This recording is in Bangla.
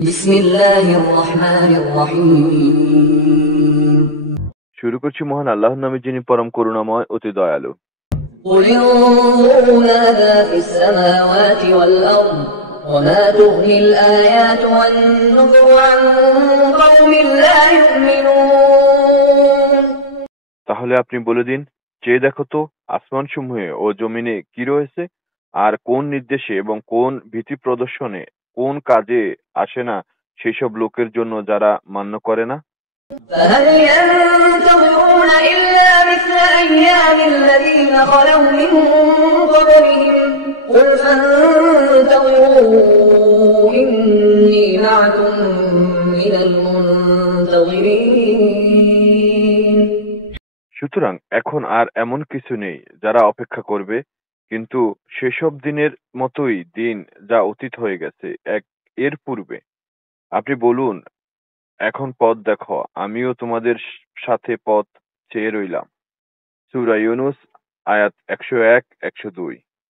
বিসমিল্লাহির রহমানির রহিম। শুরু করছি মহান আল্লাহর নামে, যিনি পরম করুণাময় অতি দয়ালু। قل انظروا ماذا في السماوات والأرض وما تغني الآيات والنذر عن قوم لا يؤمنون। তাহলে আপনি বলে দিন, চেয়ে দেখো তো আসমান সমূহে ও জমিনে কি রয়েছে, আর কোন নির্দেশে এবং কোন ভীতি প্রদর্শনে, কোন কাজে আসে না সেই সব লোকের জন্য যারা মান্য করে না। فهل ينتظرون إلا مثل أيام الذين خلوا من قبلهم قل فانتظروا إني معكم من المنتظرين। সুতরাং এখন আর এমন কিছু নেই যারা অপেক্ষা করবে, কিন্তু সেসব দিনের মতোই দিন যা অতীত হয়ে গেছে এর পূর্বে। আপনি বলুন, এখন পথ দেখো, আমিও তোমাদের সাথে পথ চেয়ে রইলাম। সূরা ইউনূস আয়াত ১০১, ১০২।